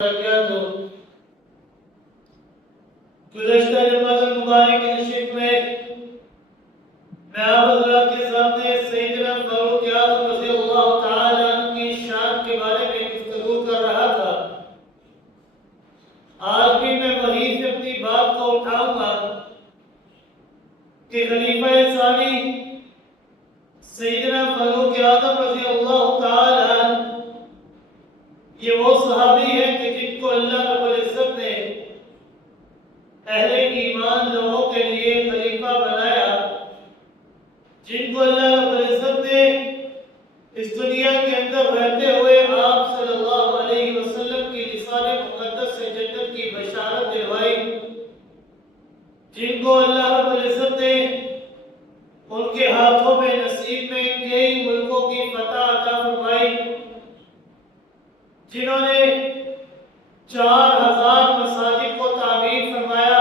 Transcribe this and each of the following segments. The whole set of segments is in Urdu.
وبرکاتہ۔ گزشتہ رمضان المبارک کی نشست میں آپ حضرات کے سامنے سیدنا فاروق اعظم رضی اللہ تعالی عنہ کی شان کے بارے میں گفتگو کر رہا تھا۔ آج بھی میں وہیں سے اپنی بات کو اٹھاؤں گا کہ خلیفہ ثانی سیدنا فاروق اعظم رضی اللہ تعالی عنہ یہ وہ صحابی ہیں کہ جن کو اللہ رب العزت نے اہل ایمان لوگوں کے لیے خلیفہ بنایا، جن کو اللہ رب العزت نے اس دنیا کے اندر رہتے ہوئے آپ صلی اللہ علیہ وسلم کی لسان مقدس سے جنت کی بشارت دلوائی، جن کو اللہ رب العزت نے ان کے ہاتھوں میں نصیب میں کئی ملکوں کی فتح عطا فرمائی، جنہوں نے 4000 مساجد کو تعمیر فرمایا۔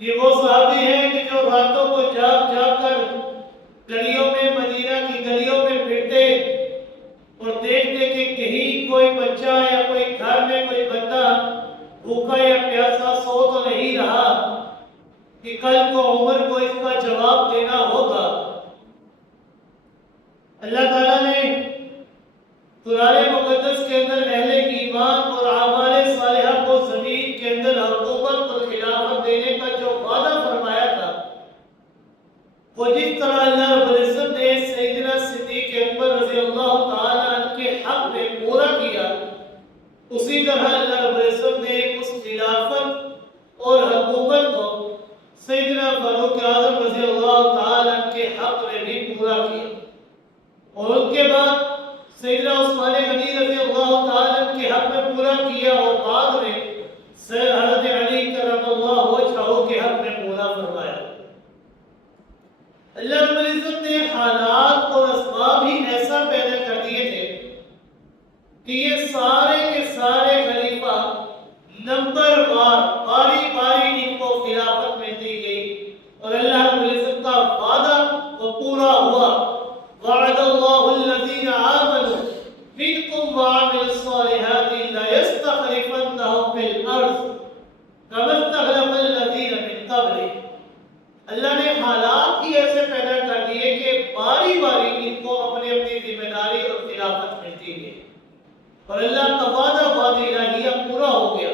یہ وہ صحابی ہیں کہ جو راتوں کو جاگ جاگ کر گلیوں میں، مدینہ کی گلیوں میں پھرتے اور دیکھتے کہ کہیں کوئی بچہ یا کوئی گھر میں کوئی بندہ بھوکا یا پیاسا سو تو نہیں رہا کہ کل کو عمر کو اس کا جواب دینا ہوگا۔ اللہ تعالیٰ نے قرآن مقدس کے اندر اہل ایمان اور اعمال صالحہ کو زمین کے اندر حکومت اور خلافت دینے کا جو وعدہ فرمایا تھا، وہ جس طرح اللہ رب العزت نے سیدنا صدیق اکبر رضی اللہ تعالی عنہ کے حق میں پورا کیا، اسی طرح اللہ رب العزت نے اس خلافت اور حکومت کو سیدنا فاروق اعظم رضی اللہ تعالی عنہ کے حق میں بھی پورا کیا، اور ان کے بعد سیدنا عثمان غنی رضی اللہ تعالی عنہ کے حق میں پورا کیا، اور بعد میں حضرت علی کرم اللہ وجہہ کے حق میں پورا فرمایا۔ اللہ رب العزت نے حالات اور اسباب ہی ایسا پیدا کر دیے تھے کہ یہ سارے کے سارے خلیفہ نمبر وار باری باری ان کو خلافت میں دی گئی، اور اللہ رب العزت کا وعدہ وہ پورا ہوا۔ وعد اللہ الذین آمنوا منکم وعملوا الصالحات لیستخلفنہم فی الارض کما استخلف الذین من قبلہم۔ اللہ نے حالات ہی ایسے پیدا کر دیے کہ باری باری ان کو اپنی اپنی ذمہ داری اور خلافت ملتی گئی، اور اللہ کا وعدہ وعدہ الہیہ پورا ہو گیا۔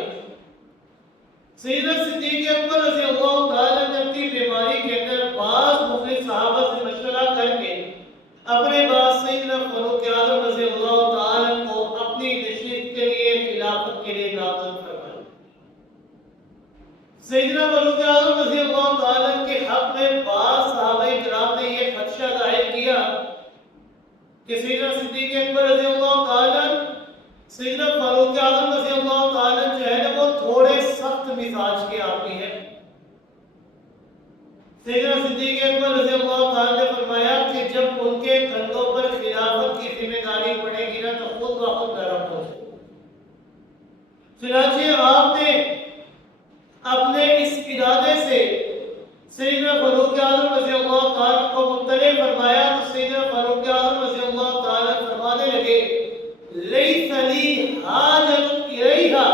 سیدنا صدیق اکبر رضی اللہ تعالی عنہ اپنی بیماری کے اندر بعض مخلص صحابہ سے مشورہ کر کے اپنے بعد سیدنا فاروق اعظم رضی اللہ تعالی عنہ کو اپنی نشست کے لیے، خلافت کے لیے نامزد فرمایا۔ سیدنا فاروق اعظم رضی اللہ تعالی عنہ کے حق میں بعض صحابہ کرام نے یہ خدشہ ظاہر کیا کہ سیدنا صدیق اکبر رضی اللہ تعالی عنہ، سیدنا فاروق اعظم رضی اللہ تعالی عنہ جو ہے نا وہ تھوڑے سخت مزاج کے آدمی ہیں۔ سیدنا صدیق اکبر رضی اللہ تعالی نے فرمایا کہ جب ان کے کندھوں پر خلافت کی ذمہ داری پڑے گی نا تو خود بخود نرم ہو جائے۔ چنانچہ آپ نے اپنے اس ارادے سے سیدنا فاروق اعظم رضی اللہ تعالی کو مطلع فرمایا، تو سیدنا فاروق اعظم رضی اللہ تعالی فرمانے لگے لیس لی حاجت الیہا،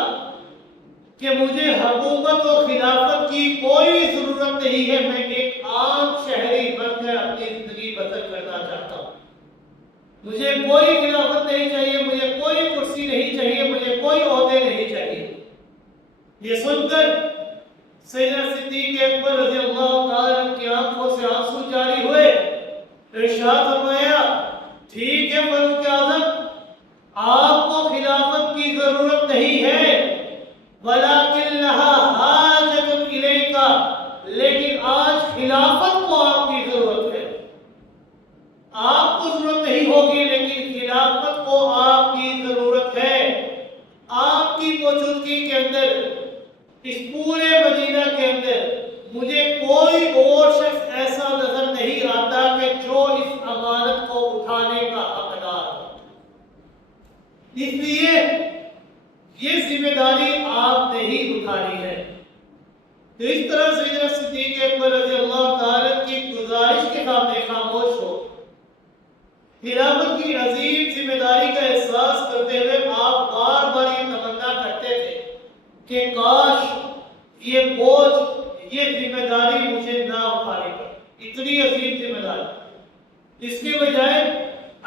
کہ مجھے حکومت و خلافت کی کوئی ضرورت نہیں ہے، میں ایک عام شہری بن کر اپنی زندگی بسر کرنا چاہتا ہوں، مجھے کوئی خلافت نہیں چاہیے، مجھے کوئی کرسی نہیں چاہیے، مجھے کوئی عہدے نہیں چاہیے۔ یہ سن کر سیدنا صدیق اکبر رضی اللہ تعالی عنہ کی آنکھوں سے آنسو جاری ہوئے، ارشاد فرمایا ٹھیک ہے فاروق اعظم، آپ کو خلافت کی ضرورت نہیں ہے، ولیکن لہا حاجت الیکا، لیکن آج خلافت کو آپ کی ضرورت ہے۔ آپ کو ضرورت نہیں ہوگی لیکن خلافت کو آپ کی ضرورت ہے۔ آپ کی موجودگی کے اندر اس پورے مدینہ کے اندر مجھے کوئی اور شخص ایسا نظر نہیں آتا کہ جو اس امانت کو اٹھانے کا حقدار ہو، اس لیے یہ ذمہ داری آپ نے ہی اٹھانی ہے۔ تو اس طرح سیدنا صدیق اکبر رضی اللہ تعالی کی گزارش کے سامنے خاموش ہو، خلافت کی عظیم ذمہ داری کا احساس کرتے ہوئے کہ کاش یہ بوجھ، یہ ذمہ داری مجھے نہ اٹھانی پڑے، اتنی عظیم ذمہ داری۔ اس کے بجائے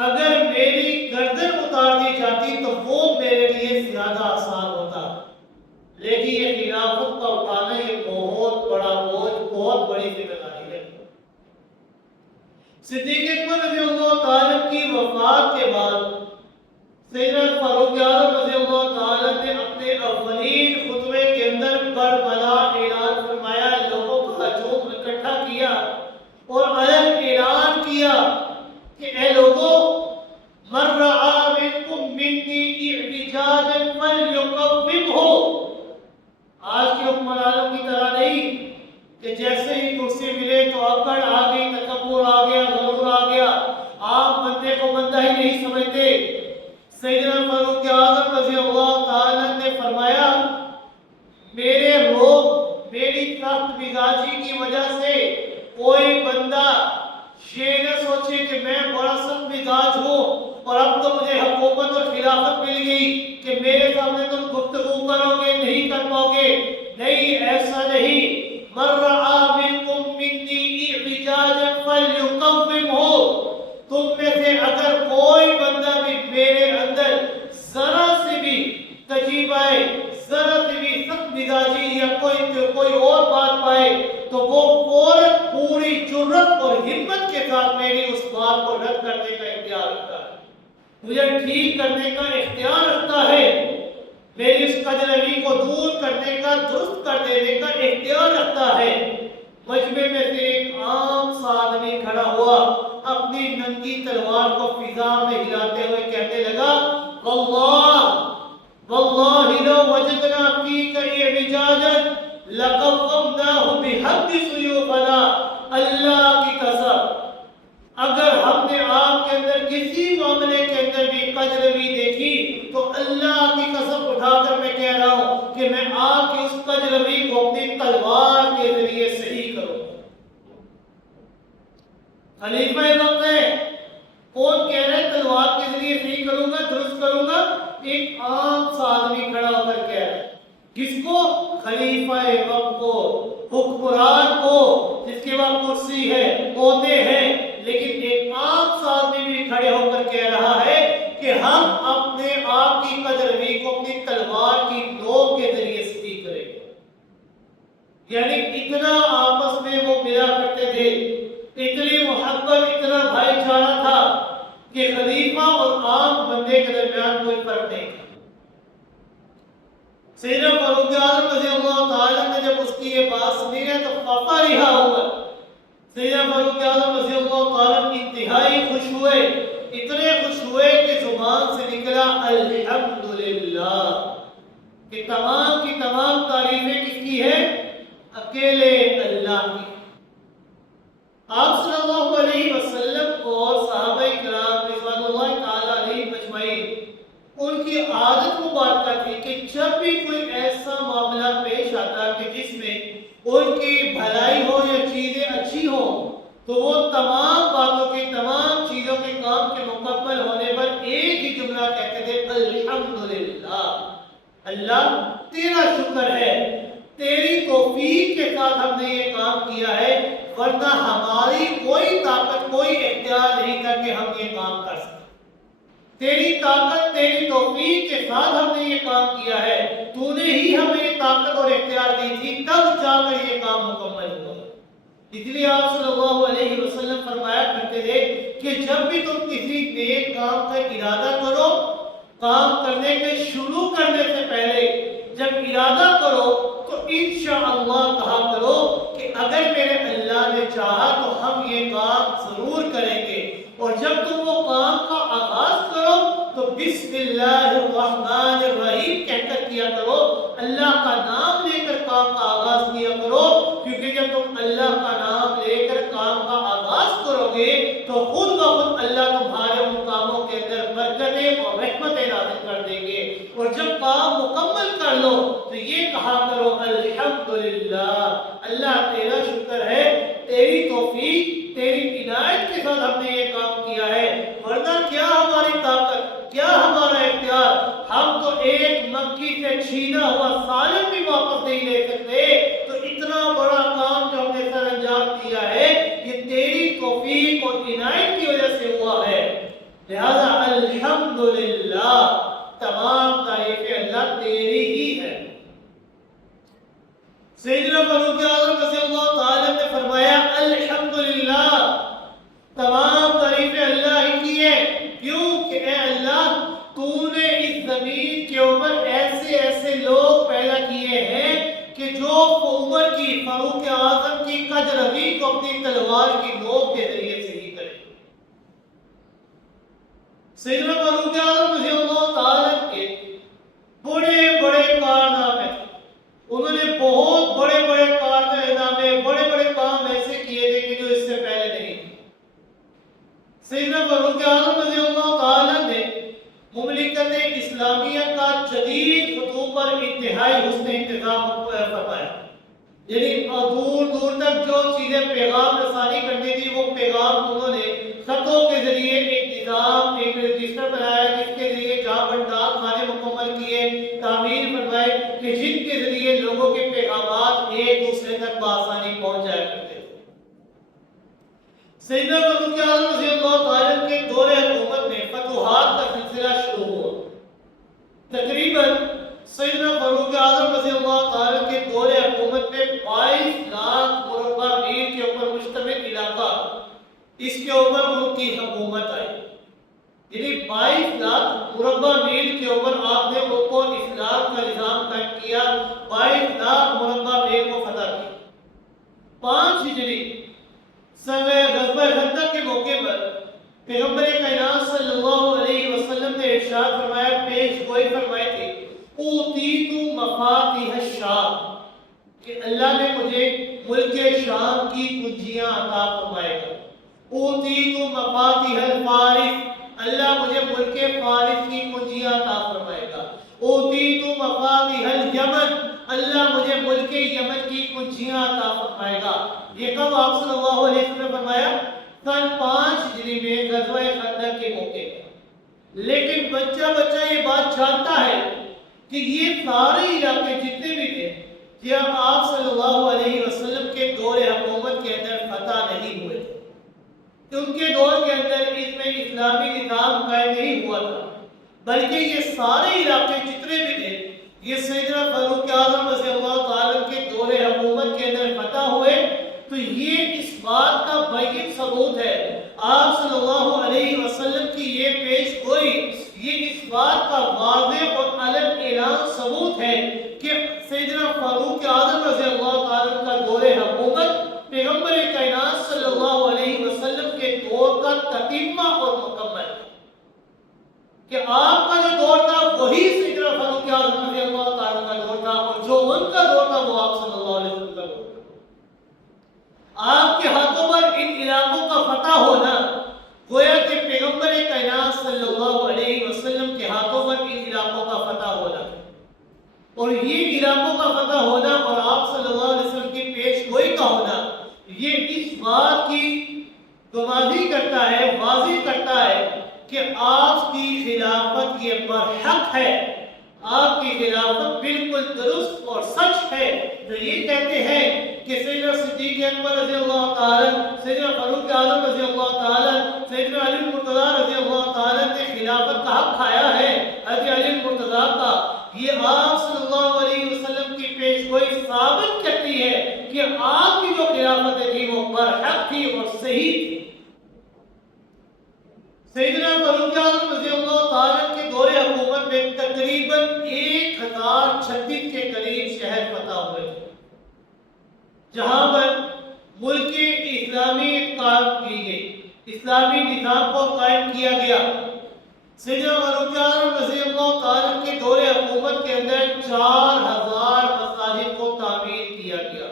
اگر میری گردن اتار دی جاتی تو وہ میرے لیے زیادہ آسان ہوتا، لیکن یہ خلافت کا اٹھانا یہ بہت بڑا بوجھ، بہت بڑی ذمہ داری ہے۔ صدیق اکبر رضی اللہ تعالیٰ کی وفات کے بعد سیدنا فاروق اعظم رضی اللہ تعالیٰ نے اپنے اولین خطبے کے اندر بربلا اعلان فرمایا، لوگوں کا ہجوم اکٹھا کیا اور علن اعلان کیا کہ اے لوگوں، من رعا منکم منی اعوجاجا فلیقومہ۔ آج کے حکمرانوں کی طرح نہیں کہ جیسے ہی کرسی ملے تو اکڑ آ گئی، تکبر آ گیا، غرور آ گیا، آپ بندے کو بندہ ہی نہیں سمجھتے۔ سیدنا فاروق اعظم رضی اللہ تعالیٰ نے فرمایا، میرے روب، میری سخت مزاجی کی وجہ سے کوئی بندہ یہ نہ سوچے کہ میں بڑا سخت مزاج ہوں اور اب تو مجھے حکومت اور خلافت مل گئی کہ میرے سامنے تم گفتگو کرو گے، نہیں کر پاؤ گے۔ نہیں، ایسا نہیں۔ من رعا منکم منی اعوجاجا فلیقومہ۔ تم میں سے اگر کوئی بندہ بھی میرے اندر ذرا سے بھی تجیب آئے، ذرا سے بھی سخت مزاجی یا کوئی اور بات پائے تو وہ فوراً پوری جرت اور ہمت کے ساتھ میری اس بات کو رد کرنے کا اختیار رکھتا ہے، مجھے ٹھیک کرنے کا اختیار رکھتا ہے، میری اس کجروی کو دور کرنے کا، درست کر دینے کا اختیار رکھتا ہے۔ مجمع میں سے ایک عام سا آدمی کھڑا ہوا، اپنی ننگی تلوار کو فضا میں ہلاتے ہوئے کہنے لگا، واللہ لو وجدنا فیک اعوجاجا لقومناہ بحد سیوفنا۔ اللہ کی قسم، اگر ہم نے آپ کے اندر کسی معاملے کے اندر بھی کجروی دیکھی تو اللہ کی قسم اٹھا کر میں کہہ رہا ہوں کہ میں آپ کی اس کجروی کو اپنی تلوار کے ذریعے صحیح کروں۔ خلیفہ وقت ہے، کون کہہ رہا ہے تلوار کے ذریعے صحیح کروں گا، درست کروں گا؟ ایک عام سا آدمی کھڑا ہو کر کہہ رہا ہے۔ کس کو؟ خلیفہ وقت کو، حکمران کو، جس کے بعد کرسی ہے، عہدے ہیں، لیکن ایک عام سا آدمی بھی کھڑے ہو کر کہہ رہا ہے کہ ہم اپنے آپ کی کجروی کو اپنی تلوار کی نوک کے ذریعے صحیح کریں گے۔ یعنی اتنا آپس میں وہ ملا کرتے تھے، اتنی محبت، اتنا بھائی چارہ تھا کہ خلیفہ اور عام بندے کے درمیان کوئی فرق نہیں تھا۔ سیدنا فاروق اعظم رضی اللہ تعالیٰ نے جب اس کی یہ بات سنی ہے تو خفا رہا ہوا۔ سیدنا فاروق اعظم رضی اللہ تعالیٰ انتہائی خوش ہوئے، اتنے خوش ہوئے کہ زبان سے نکلا الحمدللہ، کہ تمام کی تمام تعریفیں کس کی ہیں؟ اکیلے اللہ کی۔ آپ صلی اللہ علیہ وسلم اور صحابہ کرام رضوان اللہ تعالیٰ علیہ مجمعین، ان کی عادت مبارکہ تھی کہ جب بھی کوئی ایسا معاملہ پیش آتا کہ جس میں ان کی بھلائی ہو یا چیزیں اچھی ہوں تو وہ تمام باتوں کی، تمام چیزوں کے کام کے مکمل ہونے پر ایک ہی جملہ کہتے تھے، الحمدللہ، اللہ تیرا شکر ہے، تیری توفیق کے ساتھ ہم نے یہ کام کیا ہے، ورنہ ہماری کوئی طاقت، کوئی اختیار نہیں تھا کہ ہم یہ کام کر سکیں۔ تیری طاقت، تیری توفیق کے ساتھ ہم نے یہ کام کیا ہے، تو نے ہی ہمیں یہ طاقت اور اختیار دی تھی، تب جا کر یہ کام مکمل ہوا۔ اس لیے آپ صلی اللہ علیہ وسلم فرمایا کرتے تھے کہ جب بھی تم کسی نیک کام کا ارادہ کرو، کام کرنے کے شروع کرنے سے پہلے جب ارادہ کرو تو انشاءاللہ کہا کرو کہ اگر میرے اللہ نے چاہا تو ہم یہ کام ضرور کریں گے، اور جب تم وہ کام کا آغاز کرو تو بسم اللہ الرحمن الرحیم کہہ کر کیا کرو، اللہ کا نام لے کر کام کا آغاز کیا کرو، کیونکہ جب تم اللہ کا نام لے کر کام کا آغاز کرو گے تو خود بخود اللہ تمہارے ان کاموں کے اندر برکتیں اور رحمتیں نازل کر دیں گے، اور جب کام مکمل کر لو تو یہ کہا کرو الحمدللہ، اللہ تیرا شکر ہے، تیری توفیق، تیری عنایت کے ساتھ ہم نے یہ کام کیا ہے، ورنہ کیا ہماری طاقت، کیا ہمارا اختیار، ہم ہم تو ایک مکھی سے چھینا ہوا سالن بھی واپس نہیں لے سکتے، تو اتنا بڑا کام جو ہم نے سر انجام دیا ہے یہ تیری توفیق اور عنایت کی وجہ سے ہوا ہے۔ لہذا الحمدللہ، تمام تعریفیں اللہ تیری ہی ہے۔ سیدنا فاروق اعظم رضی اللہ تعالی نے فرمایا الحمدللہ، تمام تعریفیں اللہ ہی کی ہے۔ کیوں کہ اے اللہ، تو نے اس زمین کے اوپر ایسے ایسے لوگ پیدا کیے ہیں کہ جو عمر کی، فاروق اعظم کی کجروی کو اپنی تلوار کی نوک کے ذریعے سے ہی کرے۔ سیدنا فاروق اعظم رضی اللہ تعالی کے بڑے بڑے کارنامے، انہوں نے بہت بڑے بڑے کارنامے، بڑے بڑے کام ایسے کیے تھے کہ جو اس سے پہلے نہیں تھے۔ سیدنا فاروق اعظم رضی اللہ تعالی نے مملکت اسلامیہ کا جدید خطوں پر انتہائی حسن انتظام فرمایا، یعنی دور دور تک جو چیزیں پیغام رسانی کرنی تھی وہ پیغام انہوں نے خطوں کے ذریعے ایک نظام، ایک رجسٹر بنایا جس کے ذریعے جہاں بھنڈار خانے مکمل کیے، تعمیر فرمائے کہ جن کے ذریعے لوگوں کے پیغامات ایک دوسرے تک بآسانی پہنچ جایا کرتے تھے۔ سیدنا فاروق اعظم رضی اللہ تعالیٰ کے دور حکومت میں فتوحات کا سلسلہ شروع ہوا۔ تقریباً سیدنا فاروق اعظم رضی اللہ تعالیٰ کے دور حکومت میں 22 لاکھ مربع میل کے اوپر مشتمل علاقہ، اس کے اوپر ان کی حکومت آئی، یعنی 22 لاکھ مربع میل کے اوپر آپ نے ان کو اسلام کا نظام قائم کیا، 22 لاکھ مربع میل کو فتح کیا۔ 5 ہجری سنہ غزوہ خندق کے موقع پر پیغمبر کائنات صلی اللہ علیہ وسلم نے ارشاد فرمایا، پیش گوئی فرمائی تھی، اوتیت مفاتیح الشام، کہ اللہ نے مجھے ملک شام کی کنجیاں عطا فرمائے گا۔ اوتیت مفاتیح الفارس، اللہ مجھے ملک فارس کی کنجیاں عطا فرمائے گا۔ اوتیت مفاتیح الیمن، اللہ مجھے ملک یمن کی کنجیاں عطا فرمائے گا۔ یہ کب آپ صلی اللہ علیہ وسلم نے فرمایا؟ سن 5 ہجری میں غزوہ خندق کے موقع پر۔ لیکن بچہ بچہ یہ بات جانتا ہے کہ یہ سارے علاقے جتنے بھی تھے جب آپ صلی اللہ علیہ وسلم کے دور حکومت کے اندر فتح نہیں ہوئے تھے، کہ ان کے دور کے اندر اس میں اسلامی نظام قائم نہیں ہوا تھا، بلکہ یہ سارے علاقے جتنے بھی تھے یہ سیدنا فاروق اعظم رضی اللہ تعالیٰ کے دور حکومت کے اندر فتح ہوئے۔ تو یہ اس بات کا بین ثبوت ہے، آپ صلی اللہ علیہ وسلم کی یہ پیش گوئی، یہ اس بات کا واضح اور علن اعلان ثبوت ہے کہ سیدنا فاروق اعظم رضی اللہ تعالیٰ کا دور حکومت پیغمبر کائنات صلی اللہ علیہ وسلم کے دور کا تتمہ اور مکمل، کہ آپ کا جو دور تھا وہی سیدنا فاروق اعظم رضی اللہ تعالیٰ کا دور تھا، اور جو ان کا دور تھا وہ آپ صلی اللہ علیہ وسلم کا دور تھا۔ آپ کے ہاتھوں پر ان علاقوں کا فتح ہونا گویا کہ پیغمبر کائنات صلی اللہ علیہ وسلم کے ہاتھوں پر ان علاقوں کا فتح ہونا، اور یہ علاقوں کا فتح ہونا اور آپ صلی اللہ علیہ وسلم کی پیش گوئی کا ہونا، یہ اس بات کی گواہی کرتا ہے، واضح کرتا ہے کہ آپ کی خلافت یہ برحق ہے، آپ کی خلافت بالکل درست اور سچ ہے۔ جو یہ کہتے ہیں کہ سیدنا صدیق اکبر رضی اللہ تعالیٰ، سیدنا فاروق اعظم رضی اللہ تعالیٰ، سیدنا علی مرتضیٰ رضی اللہ تعالیٰ نے خلافت کا حق کھایا ہے، حضرت علی مرتضیٰ کا، یہ آپ صلی اللہ علیہ وسلم کی پیش گوئی ثابت کرتی ہے کہ آپ کی جو خلافت تھی وہ برحق تھی اور صحیح تھی۔ سیدنا فاروق اعظم رضی اللہ تعالیٰ کے دور حکومت میں تقریباً 1036 کے قریب شہر فتح ہوئے، جہاں پر ملک اسلامی قائم کی گئی، اسلامی نظام کو قائم کیا گیا۔ سیدنا فاروق اعظم رضی اللہ تعالیٰ کے دور حکومت کے اندر 4000 مساجد کو تعمیر کیا گیا،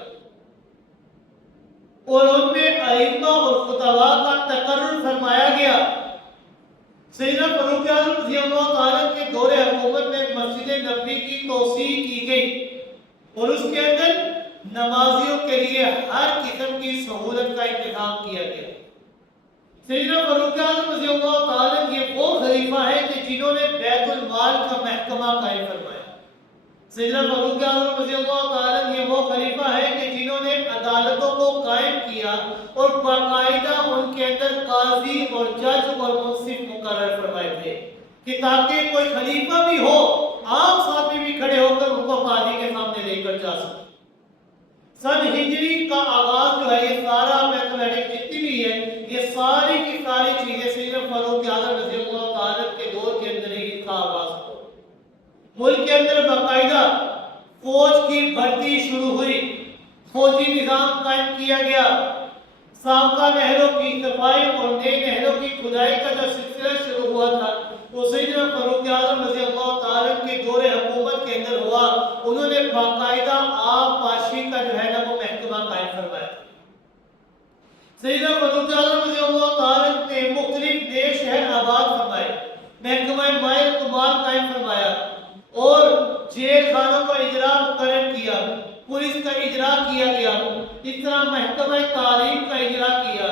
اور ان میں ائمہ اور خطباء کا تقرر فرمایا گیا۔ سیدنا فاروق اعظم رضی اللہ تعالیٰ کے دور حکومت میں مسجد نبوی کی توسیع کی گئی، اور اس کے اندر نمازیوں کے لیے ہر قسم کی سہولت کا انتظام کیا گیا۔ سیدنا فاروق اعظم رضی اللہ تعالیٰ یہ وہ خلیفہ ہے کہ جنہوں نے بیت المال کا محکمہ قائم فرمایا۔ سیدنا فاروق اعظم رضی اللہ تعالیٰ یہ وہ خلیفہ ہے کہ جنہوں نے عدالتوں کو قائم کیا اور باقاعدہ ان کے اندر قاضی اور جج اور منصف مقرر فرمائے تھے کہ تاکہ کوئی خلیفہ بھی ہو، عام آدمی بھی کھڑے ہو کر ان کو قاضی کے سامنے لے کر جا سکے۔ سن ہجری کا آغاز جو ہے، یہ سارا میتھمیٹک جتنی بھی ہے، یہ ساری کی ساری چیزیں سیدنا فاروق اعظم رضی اللہ تعالیٰ کے دور کے اندر ہی کا آغاز ہوا۔ ملک کے اندر باقاعدہ فوج کی بھرتی شروع ہوئی، فوجی نظام قائم کیا گیا، سابقہ نہروں کی صفائی اور نئے نہروں کی کھدائی کا جو سلسلہ شروع ہوا تھا وہ سیدنا فاروق اعظم رضی اللہ تعالیٰ کے دور حکومت کے اندر ہوا۔ انہوں نے باقاعدہ آب پاشی کا جو ہے نا وہ محکمہ قائم فرمایا۔ سیدنا فاروق اعظم رضی اللہ تعالیٰ نے مختلف نئے شہر آباد فرمائے، محکمہ مائل کمال قائم فرمایا اور جیل خانوں کا اجرا مقرر کیا، پولیس کا اجرا کیا گیا، اس طرح محکمہ تعلیم کا اجرا کیا۔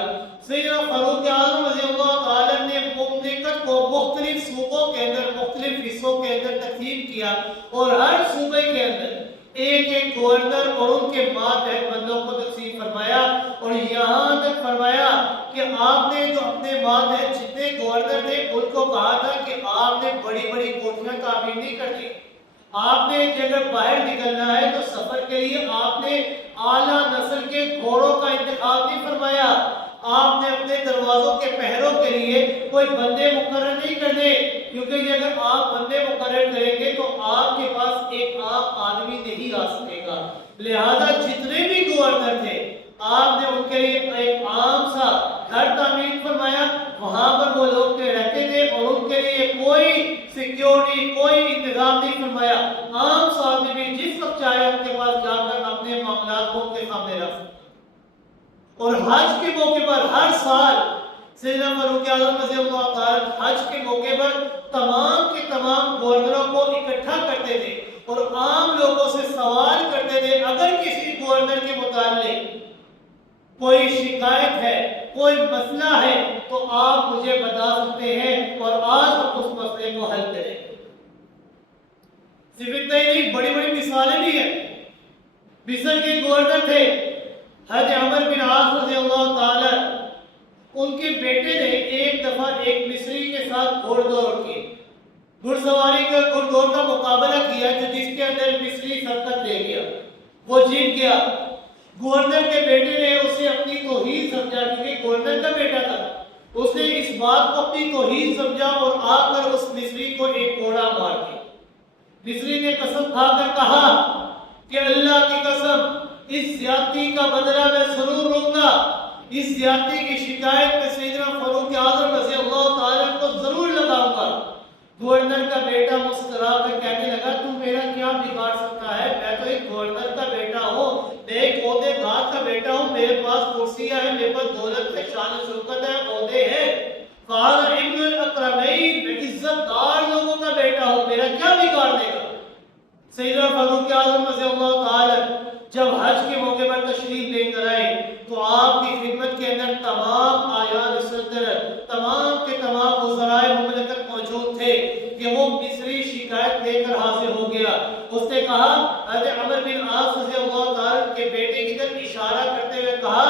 سیدنا فاروق اعظم رضی اللہ تعالیٰ نے مملکت کو مختلف صوبوں کے اندر، مختلف حصوں کے اندر تقسیم کیا اور ہر صوبے کے اندر ایک ایک گورنر اور ان کے ماتحت بندوں کو تقسیم فرمایا، اور یہاں تک فرمایا کہ آپ نے جو اپنے ماتحت جتنے گورنر تھے ان کو کہا تھا کہ آپ نے بڑی بڑی کوٹھیاں تعمیر نہیں کرنی، آپ نے اگر باہر نکلنا ہے تو سفر کے لیے آپ نے اعلیٰ نسل کے گھوڑوں کا انتخاب نہیں فرمایا، آپ نے اپنے دروازوں کے پہروں کے لیے کوئی بندے مقرر نہیں کرنے، کیونکہ اگر آپ بندے مقرر کریں گے تو آپ کے پاس ایک عام آدمی نہیں آ سکے گا، لہذا جتنے بھی گورنر تھے آپ نے ان کے لیے ایک عام سا گھر تعمیر فرمایا، وہاں پر وہ لوگ کے رہتے تھے اور ان کے لیے کوئی سیکیورٹی کوئی انتظام نہیں فرمایا، عام سا آدمی بھی جس وقت چاہے ان کے پاس جا کر اپنے معاملات کو ان کے سامنے رکھ سکتا۔ اور حج کے موقع پر ہر سال سیدنا فاروق اعظم رضی اللہ تعالیٰ حج کے موقع پر تمام کے تمام گورنروں کو اکٹھا کرتے تھے اور عام لوگوں سے سوال کرتے تھے، اگر کسی گورنر کے متعلق کوئی شکایت ہے، کوئی مسئلہ ہے تو آپ مجھے بتا سکتے ہیں اور آج ہم اس مسئلے کو حل کریں گے۔ صرف اتنا ہی نہیں، بڑی بڑی مثالیں بھی ہیں۔ مصر کے گورنر تھے حضرت عمر بن عاص رضی اللہ تعالی، ان کے بیٹے نے ایک دفعہ ایک مصری کے ساتھ گھوڑ دوڑ کی، گھڑ سواری کا گھڑ دوڑ کا مقابلہ کیا، جو جس کے اندر مصری سبقت لے گیا، وہ جیت گیا۔ گورنر کے بیٹے نے اسے اپنی توہین سمجھا، کیونکہ گورنر کا بیٹا تھا، اس نے اس بات کو اپنی توہین سمجھا اور آ کر اس مصری کو ایک کوڑا مار دیا۔ مصری نے قسم کھا کر کہا کہ اللہ کی قسم، اس زیادتی کا بدلہ میں ضرور لوں گا، اس زیادتی کی شکایت میں سیدنا فاروق اعظم رضی اللہ تعالیٰ کو ضرور لگاؤں گا۔ گورنر کا بیٹا مسکرا کر کہنے لگا، تو میرا کیا بگاڑ سکتا ہے؟ میں تو ایک گورنر کا بیٹا ہوں، میں ایک عہدے دار کا بیٹا ہوں، میرے پاس کرسیاں ہیں، میرے پاس دولت ہے، شان و شوکت ہے، عہدے ہیں۔ قال ابن الاکرمین، میں عزت دار لوگوں کا بیٹا ہوں، میرا کیا بگاڑ دے گا؟ سیدنا فاروق اعظم رضی اللہ تعالیٰ جب حج کے موقع پر تشریف لے کر آئے تو آپ کی خدمت کے اندر تمام آیان سلطنت، تمام کے تمام وزرائے مملکت موجود تھے کہ وہ مصری شکایت لے کر حاضر ہو گیا۔ اس نے کہا، حضرت عمر بن عاص رضی اللہ تعالیٰ کے بیٹے کی طرف اشارہ کرتے ہوئے کہا،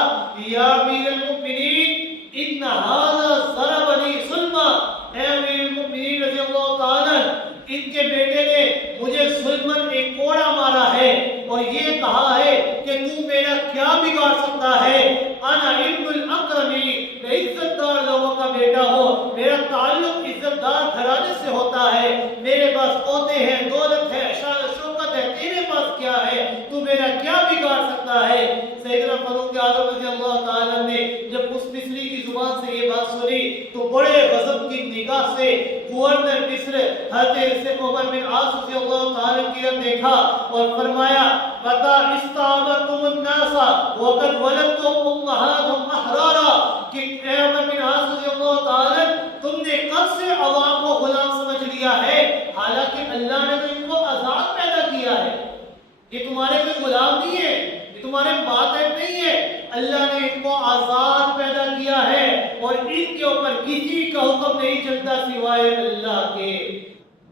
یا امیر المؤمنین ان ھذا ضربنی ظلما، اے امیر المؤمنین رضی اللہ تعالیٰ، ان کے بیٹے نے مجھے ظلمن ایک کوڑا مارا ہے اور یہ کہا ہے کہ تو میرا کیا بگاڑ سکتا ہے؟ انا ابن الاکرمی، میں عزت دار لوگوں کا بیٹا ہوں، میرا تعلق عزت دار گھرانے سے ہوتا ہے، میرے پاس عہدے ہیں، دولت ہے، شان و شوکت ہے، تیرے پاس کیا ہے؟ تو میرا کیا بگاڑ سکتا ہے؟ سیدنا فاروق اعظم رضی اللہ تعالیٰ نے جب اس مصری کی زبان سے یہ بات سنی تو بڑے غضب کی نگاہ سے گورنر مصر حضرت عمر بن عاص رضی اللہ تعالیٰ کی طرف دیکھا اور فرمایا، بتا استعمرتم الناس وقد ولدتم امہاتهم احرارا، کہ اے عمر بن عاص رضی اللہ تعالیٰ، تم نے کب سے عوام کو غلام سمجھ لیا ہے، حالانکہ اللہ نے تو ان کو آزاد پیدا کیا ہے، یہ تمہارے کوئی غلام نہیں ہے، یہ تمہارے ماتحت نہیں ہے، اللہ نے ان کو آزاد پیدا کیا ہے۔ اور ان کے اوپر کسی کا حکم نہیں چلتا سوائے اللہ کے۔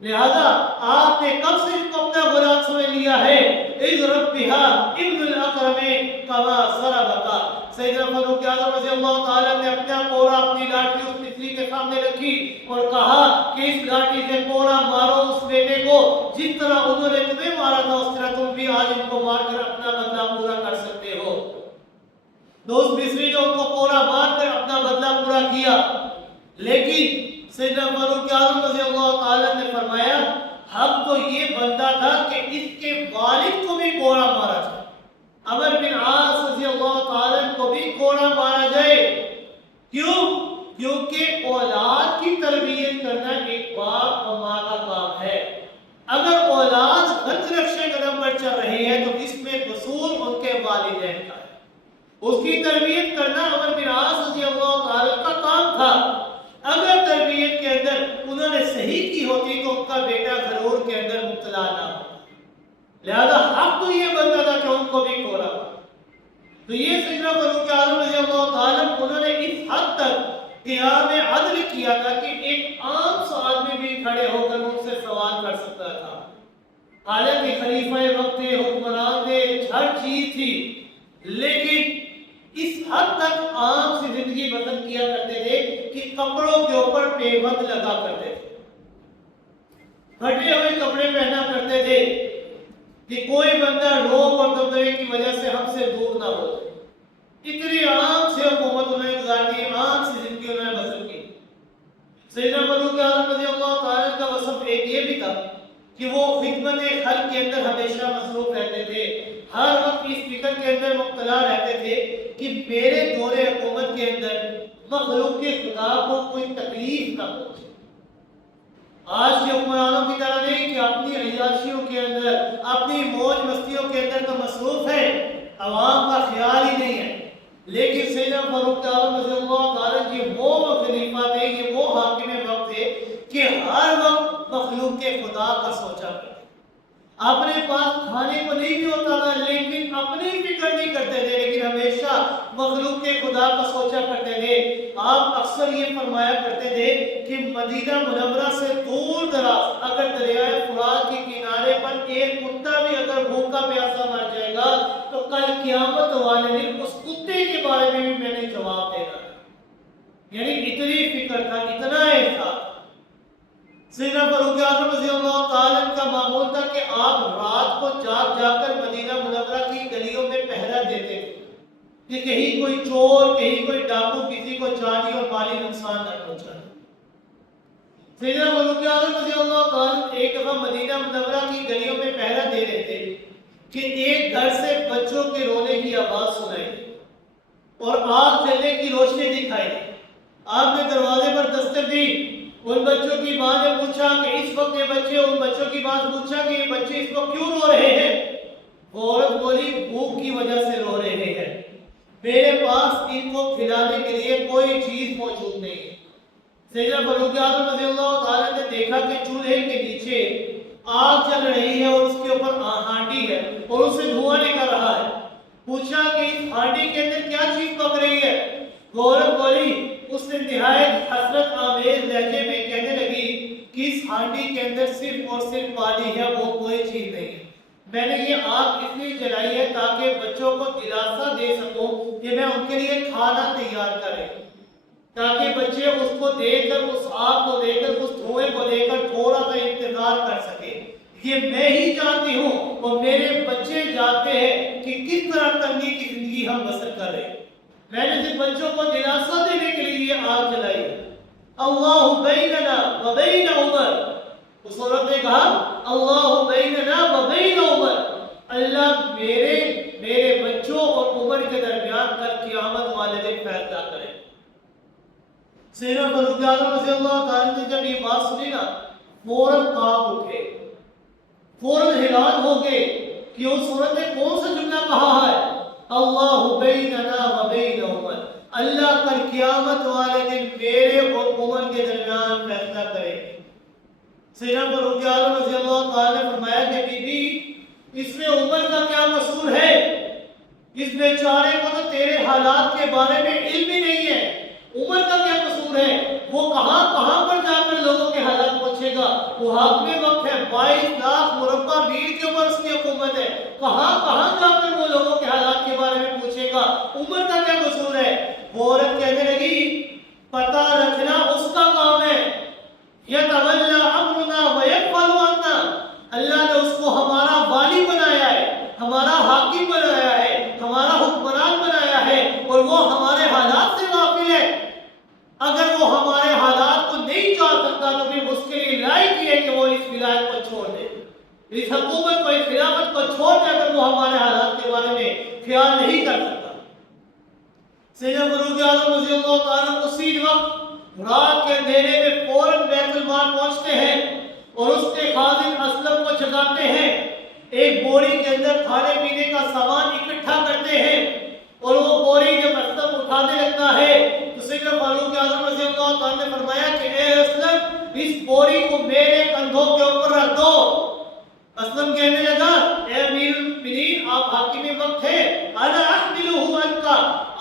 لہذا آپ نے کب سے ان کو اپنا غلام سمجھ لیا ہے؟ اذ ربھا ابن الاکرم کما سربکا۔ سیدنا فاروق اعظم رضی اللہ تعالیٰ نے اپنا کوڑا، اپنی لاٹھی اس مصری کے سامنے رکھی اور کہا کہ اس لاٹھی سے کوڑا مارو اس بیٹے کو، جس طرح انہوں نے تمہیں مارا تھا اس طرح تم بھی آج ان کو مار کر اپنا بدلہ پورا کر سکتے ہو۔ دوست مصری نے ان کو کوڑا مار کر اپنا بدلہ پورا کیا، لیکن سیدنا فاروق اعظم رضی اللہ تعالیٰ نے فرمایا حق تو یہ بنتا تھا کہ اس کے والد کو بھی کوڑا مارا جائے، عمر بن عاص رضی اللہ تعالیٰ کو بھی کوڑا مارا جائے۔ کیوں؟ کیونکہ اولاد کی تربیت کرنا ایک باپ اور ماں کا کام ہے۔ اگر اولاد غلط نقشے قدم پر چل رہی ہے تو اس میں قصور ان کے والدین کا ہے۔ اس کی تربیت کرنا عمر بن عاص رضی اللہ تعالیٰ کا کام تھا۔ اگر تربیت کے اندر انہوں نے صحیح کی ہوتی تو ان کا بیٹا غرور کے اندر مبتلا نہ ہوتا۔ لہذا حق تو یہ بنتا تھا کہ ان کو بھی کوڑا۔ تو یہ سیدنا فاروق اعظم رضی اللہ تعالیٰ انہوں نے اس حد تک قیام عدل کیا تھا کہ ایک عام سا آدمی بھی کھڑے ہو کر ان سے سوال کر سکتا تھا۔ حالانکہ خلیفہ وقت تھے، حکمران تھے، ہر چیز تھی، لیکن اس حد تک عام سی زندگی بسر کیا کرتے تھے کہ کپڑوں کے اوپر پیبند لگا کرتے تھے، پھٹے ہوئے کپڑے پہنا کرتے تھے کہ کوئی بندہ روب اور دبدبے کی وجہ سے ہم سے دور نہ ہو۔ اتنی عام سی حکومت انہوں نے گزاری، عام سی زندگی انہوں نے بسر کی۔ سیدنا فاروق اعظم رضی اللہ تعالیٰ کا وصف ایک یہ بھی تھا کہ وہ خدمت خلق کے اندر ہمیشہ مصروف رہتے تھے، ہر وقت اس فکر کے اندر مبتلا رہتے تھے کہ میرے دور حکومت کے اندر مخلوق کے خدا کو کوئی تکلیف نہ پہنچے۔ آج کے حکمرانوں کی طرح نہیں کہ اپنی عیاشیوں کے اندر، اپنی موج مستیوں کے اندر تو مصروف ہے، عوام کا خیال ہی نہیں ہے۔ لیکن سیدنا فاروق اعظم رضی اللہ تعالیٰ کی وہ خلیفہ تھے، یہ وہ حاکم وقت تھے کہ ہر وقت مخلوق کے خدا کا سوچا کرتے۔ اپنے پاس کھانے کو نہیں بھی ہوتا تھا لیکن اپنی فکر نہیں کرتے تھے، لیکن ہمیشہ مخلوق کے خدا کا سوچا کرتے تھے۔ آپ اکثر یہ فرمایا کرتے تھے کہ مدینہ منورہ سے دور دراز اگر دریائے فرات کے کنارے پر ایک کتا بھی اگر بھوکا پیاسا مر جائے گا تو کل قیامت والے دن اس کتے کے بارے میں بھی میں نے جواب دینا ہے۔ یعنی اتنی فکر تھا، اتنا احساس۔ سیدنا فاروق اعظم رضی اللہ تعالیٰ کا معمول تھا کہ آپ رات کو جاگ کر مدینہ منورہ کی گلیوں میں پہرا دیتے تھے کہ کہیں کوئی چور، کہیں کوئی ڈاکو کسی کو جانی اور مالی نقصان نہ پہنچائے۔ سیدنا فاروق اعظم رضی اللہ تعالیٰ ایک دفعہ مدینہ منورہ کی گلیوں میں پہرا دے رہے تھے کہ ایک گھر سے بچوں کے رونے کی آواز سنائی اور آگ جلنے کی روشنی دکھائی۔ آپ نے دروازے پر دستک دی، ان بچوں کی ماں نے پوچھا کہ اس وقت یہ بچے، ان بچوں کی ماں نے پوچھا کہ یہ بچے اس وقت کیوں رو رہے ہیں؟ وہ عورت بولی بھوک کی وجہ سے رو رہے ہیں، میرے پاس ان کو کھلانے کے لیے کوئی چیز موجود نہیں ہے۔ سیدنا فاروق اعظم رضی اللہ تعالیٰ نے دیکھا کہ چولہے کے نیچے آگ چل رہی ہے اور اس کے اوپر ہانڈی ہے اور اس سے دھواں نکل رہا ہے۔ پوچھا کہ اس ہانڈی کے اندر کیا چیز پک رہی ہے؟ وہ عورت بولی، اس نے نہایت حسرت آمیز لہجے میں کہنے لگی کہ اس ہانڈی کے اندر صرف اور صرف پانی ہے، وہ کوئی چیز نہیں ہے۔ میں نے یہ آگ اس لیے جلائی ہے تاکہ بچوں کو دلاسا دے سکوں کہ میں ان کے لیے کھانا تیار کریں، تاکہ بچے اس کو دیکھ کر، اس آگ کو دیکھ کر، اس دھوئے کو دیکھ کر تھوڑا سا انتظار کر سکیں۔ یہ میں ہی جانتی ہوں اور میرے بچے جانتے ہیں کہ کس طرح تنگی کی زندگی ہم بسر کر رہے ہیں۔ میں نے صرف بچوں کو دلاسا دینے کے لیے یہ آگ جلائی۔ اللہ بیننا و بین عمر، اس عورت نے کہا اللہ بیننا و بین عمر، اللہ میرے بچوں اور عمر کے درمیان کل قیامت والے دن فیصلہ کرے۔ سیدنا فاروق اعظم رضی اللہ تعالیٰ نے جب یہ بات سنی نا، فوراً کانپ اٹھے، فوراً حیران ہو گئے کہ اس عورت نے کون سا جملہ کہا ہے، اللہ بیننا و بین عمر، اللہ کل قیامت والے دن میرے اور عمر کے درمیان فیصلہ کرے۔ سیدنا فاروق اعظم رضی اللہ تعالیٰ نے فرمایا کہ بی بی اس میں عمر کا کیا قصور ہے؟ اس بیچارے کو تو تیرے حالات کے بارے میں علم ہی نہیں ہے، عمر کا وہ حاکم وقت ہے، 22 لاکھ مربع میل کے اوپر اس کی حکومت ہے، کہاں کہاں جا کر وہ لوگوں کے حالات کے بارے میں پوچھے گا، عمر کا کیا قصور ہے؟ وہ عورت کہنے لگی پتہ رکھنا اس کا کام ہے، یتولی امرنا ویفعل عنا، اللہ نے اس کو ہمارا والی بنایا ہے، ہمارا حاکم بنایا ہے، ہمارا حکمران بنایا ہے، اور وہ ہمارے حالات سے غافل ہے۔ اگر وہ ہمارے حالات کو نہیں جان سکتا تو پھر اس کے لیے لائق یہ ہے کہ وہ اس ولایت کو چھوڑ دے، اس حکومت کو، اس خلافت کو چھوڑ دے، اگر وہ ہمارے حالات کے بارے میں خیال نہیں کر سکتا۔ سیدنا فاروق اعظم رضی اللہ تعالیٰ اسی وقت رات کے اندھیرے میں فوراً بیت المال پہنچتے ہیں اور اس کے خازن اسلم کو جگاتے ہیں، ایک بوری کے اندر کھانے پینے کا سامان اکٹھا کرتے ہیں، اور وہ بوری جب اسلم اٹھانے لگتا ہے تو سیدنا فاروق اعظم رضی اللہ تعالیٰ نے فرمایا کہ اے اسلم اس بوری کو میرے کندھوں کے اوپر رکھ دو۔ اسلم کہنے لگا اے امیر المؤمنین آپ حاکم وقت ہیں، انا احملہ عنکا،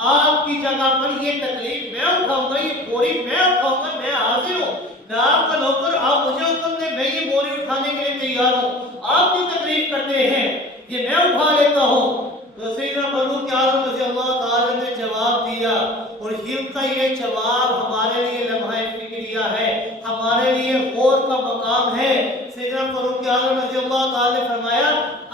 آپ کی جگہ پر یہ تکلیف میں اٹھاؤں گا، یہ بوری میں اٹھاؤں گا، میں حاضر ہوں، میں آپ کا نوکر، آپ مجھے حکم دیں میں یہ بوری اٹھانے کے لیے تیار ہوں، آپ جو تکلیف کرتے ہیں یہ میں اٹھا لیتا ہوں۔ تو سیدنا فاروق اعظم رضی اللہ تعالیٰ نے جواب دیا، اور ان کا یہ جواب ہمارے لیے لمحہ فکریہ ہے، ہمارے لیے غور کا مقام ہے۔ سیدنا فاروق اعظم رضی اللہ تعالیٰ نے فرمایا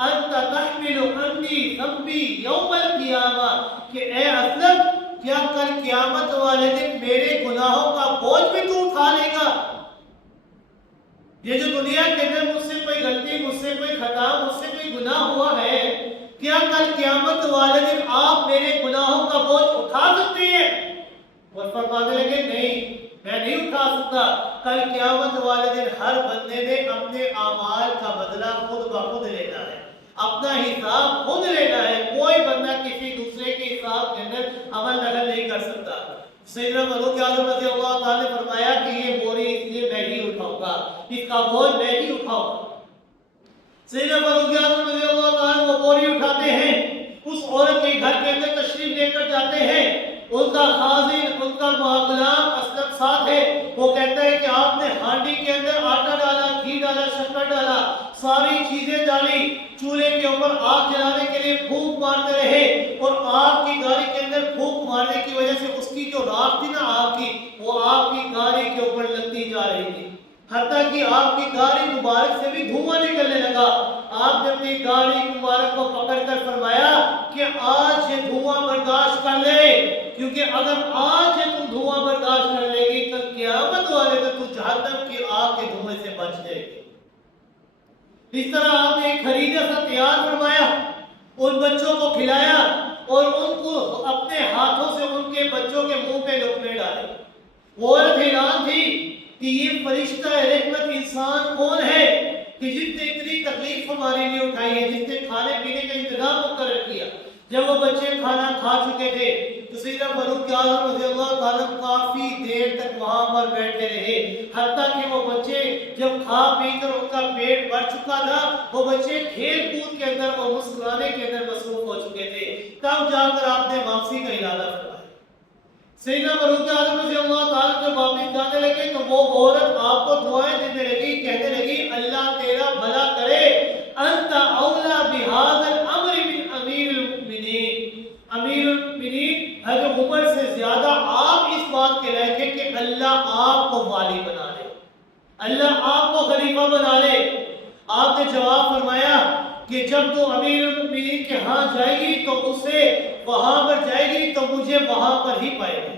انت تحمل عنی ذنبی یوم القیامہ، کہ اے اسلم کیا کل قیامت والے دن میرے گناہوں کا بوجھ بھی تو اٹھا لے گا؟ یہ جو دنیا کے اندر مجھ سے کوئی غلطی، مجھ سے کوئی خطا، مجھ سے کوئی گناہ ہوا ہے، کیا کل قیامت والے دن آپ میرے گناہوں کا بوجھ اٹھا سکتے ہیں؟ اور فرمانے لگے نہیں میں نہیں اٹھا سکتا، کل قیامت والے دن ہر بندے نے اپنے اعمال کا بدلہ خود بخود لینا ہے، اپنا حساب خود لینا ہے، کوئی بندہ کسی دوسرے کے حساب کے اندر عمل نقل نہیں کر سکتا۔ سیدنا فاروق اعظم رضی اللہ تعالیٰ نے فرمایا کہ یہ بوری اس لیے میں ہی اٹھاؤں گا، اس کا بوجھ میں ہی اٹھاؤں گا۔ سیدنا فاروق اعظم رضی اللہ تعالیٰ وہ بوری اٹھاتے ہیں، اس عورت کے گھر کے اندر تشریف لے کر جاتے ہیں، ان کا خازن، ان کا غلام اسلم ساتھ ہے، وہ کہتا ہے کہ آپ نے ہانڈی کے اندر آٹا ڈالا، گھی ڈالا، شکر ڈالا، ساری چیزیں ڈالی، چولہے کے اوپر آگ جلانے کے لیے پھونک مارتے رہے، اور آگ کی گاڑی کے اندر پھونک مارنے کی وجہ سے اس کی جو راکھ تھی نا آگ کی، وہ آگ کی گاڑی کے اوپر لگتی جا رہی تھی، حتیٰ کہ آپ کی گاڑی مبارک سے بھی دھواں نکلنے لگا۔ آپ نے اپنی گاڑی مبارک کو پکڑ کر فرمایا کہ آج یہ دھواں برداشت کر لے، کیونکہ اگر آج یہ تم دھواں برداشت کر لے گی تو قیامت والے دن تو جہنم کی آگ کے دھوئیں سے بچ جائے گی۔ اس طرح آپ نے ایک خریدہ سا تیار فرمایا، ان بچوں کو کھلایا، اور ان کو اپنے ہاتھوں سے ان کے بچوں کے منہ پہ لقمے ڈالے۔ وہ عورت حیران تھی کہ یہ فرشتہ رحمت انسان کون ہے کہ جس نے اتنی تکلیف ہمارے لیے اٹھائی ہے، جس نے کھانے پینے کا انتظام مقرر کیا۔ جب وہ بچے کھانا کھا چکے تھے تو سیدنا فاروق اعظم رضی اللہ تعالیٰ کافی دیر تک وہاں پر بیٹھے رہے، حتیٰ کہ وہ بچے جب کھا پی کر ان کا پیٹ بھر چکا تھا، وہ بچے کھیل کود کے اندر اور مسکرانے کے اندر مصروف ہو چکے تھے، تب جا کر آپ نے واپسی کا ارادہ فرمایا۔ سیدنا فاروق اعظم رضی اللہ تعالیٰ جب واپس جانے لگے تو وہ عورت آپ کو دعائیں دینے لگی، کہنے لگی اللہ تیرا بھلا کرے، انت اولا بہذا الامر من امیر المؤمنین، امیر المؤمنین حضرت عمر سے زیادہ آپ اس بات کے لائق ہیں کہ اللہ آپ کو والی بنا لے، اللہ آپ کو خلیفہ بنا لے۔ آپ نے جواب فرمایا کہ جب تو امیر المؤمنین کے ہاں جائے گی تو اسے وہاں پر جائے گی تو مجھے وہاں پر ہی پائے گی،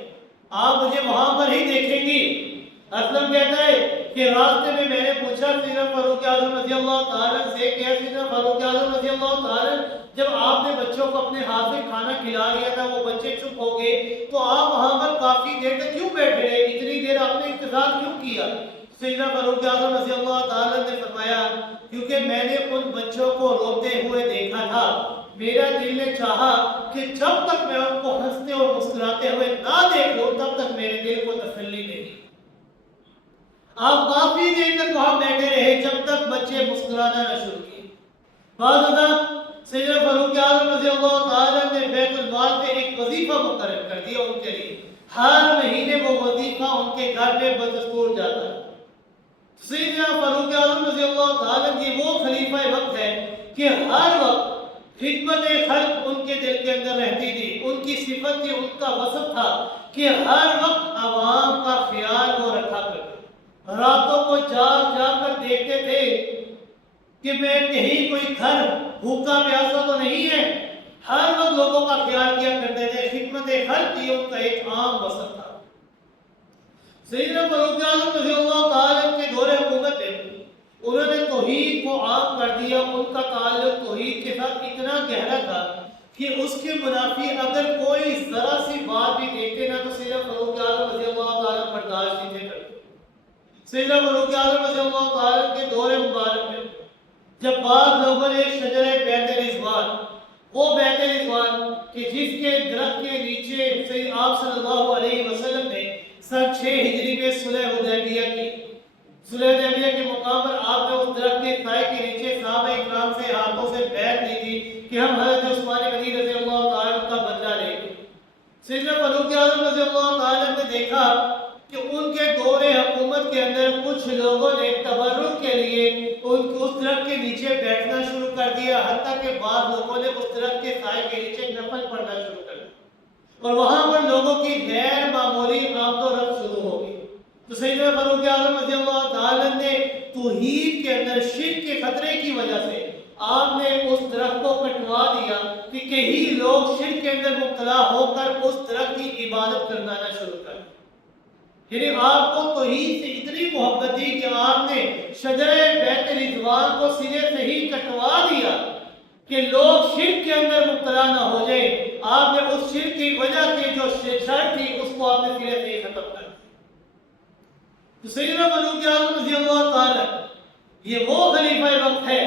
آپ مجھے وہاں پر ہی دیکھیں گی۔ اسلم کہتا ہے کہ راستے میں نے پوچھا سیدنا فاروق اعظم رضی اللہ تعالیٰ سے کہ سیدنا فاروق اعظم رضی اللہ تعالیٰ جب آپ نے بچوں کو اپنے ہاتھ سے کھانا کھلا لیا تھا، وہ بچے چپ ہو گئے، تو آپ وہاں پر کافی دیر تک کیوں بیٹھے رہے، اتنی دیر آپ نے انتظار کیوں کیا؟ سیدنا فاروق اعظم رضی اللہ تعالیٰ نے فرمایا کیونکہ میں نے ان بچوں کو روتے ہوئے دیکھا تھا، میرا دل نے چاہا کہ جب تک میں ان کو ہنستے اور مسکراتے ہوئے نہ دیکھ لوں تب تک میرے دل کو تسلی نہیں۔ آپ کافی دیر تک وہاں بیٹھے رہے جب تک بچے مسکرانا نہ شروع کیے۔ بعد ازاں سیدنا فاروق اعظم رضی اللہ تعالیٰ نے بیت المال پہ ایک وظیفہ مقرر کر دیا ان کے لیے، ہر مہینے وہ وظیفہ ان کے گھر پہ بدستور جاتا ہے۔ سیدنا فاروق اعظم رضی اللہ تعالیٰ کی وہ خلیفہ وقت ہے کہ ہر وقت خدمت خلق ان کے دل کے اندر رہتی تھی، ان کی صفت تھی، ان کا وصف تھا کہ ہر وقت عوام کا خیال وہ رکھا کرتے، راتوں کو جاگ جاگ کر دیکھتے تھے کہ میں کہیں کوئی گھر بھوکا پیاسا تو نہیں ہے، ہر وقت لوگوں کا خیال کیا کرتے تھے، خدمت خلق کی ان کا ایک عام وصف تھا۔ سیدنا فاروق اعظم رضی اللہ تعالیٰ کے دور حکومت میں انہوں نے توحید کو عام کر دیا، ان کا تعلق توحید کے ساتھ اتنا گہرا تھا کہ اس کے منافی اگر کوئی ذرا سی بات بھی دیکھتے نا تو سیدنا فاروق اعظم رضی اللہ تعالیٰ برداشت نہیں تھے کرتے۔ سیدنا فاروق اعظم رضی اللہ تعالیٰ کے دور مبارک میں جب بعض لوگوں نے شجرہ بیت رضوان، وہ بیت رضوان کہ جس کے درخت کے نیچے سید آپ صلی اللہ علیہ وسلم نے سن 6 ہجری میں صلح حدیبیہ کی، صلح حدیبیہ کے مقام پر آپ نے اس درخت کے سائے کے نیچے صحابہ اکرام سے ہاتھوں سے بیعت لی تھی کہ ہم حضرت عثمان غنی رضی اللہ تعالیٰ کا بدلہ لیں گے۔ سیدنا فاروق اعظم رضی اللہ تعالیٰ نے دیکھا کہ ان کے دور حکومت کے اندر کچھ لوگوں نے تبرک کے لیے اس درخت کے نیچے بیٹھنا شروع کر دیا، حتیٰ کہ بعض لوگوں نے اس درخت کے سائے کے نیچے نفل پڑھنا شروع کر دیا اور وہاں پر لوگوں کی غیر معمولی آمد و رفت شروع ہو گئی۔ تو سیدنا فاروق اعظم رضی اللہ تعالیٰ نے توحید کے اندر شرک کے خطرے کی وجہ سے آپ نے اس درخت کو کٹوا دیا کہ کئی لوگ شرک کے اندر مبتلا ہو کر اس درخت کی عبادت کرنا نہ شروع کر، یعنی آپ کو توحید سے اتنی محبت تھی کہ آپ نے شجرہ بیت رضوان کو سرے سے ہی کٹوا دیا کہ لوگ شرک کے اندر مبتلا نہ ہو جائیں۔ آپ نے اس شرک کی وجہ کی جو شرط تھی اس کو آپ نے سرے سے ہی ختم کر دیا۔ تو سیدنا فاروق اعظم رضی اللہ تعالیٰ یہ وہ خلیفہ وقت ہے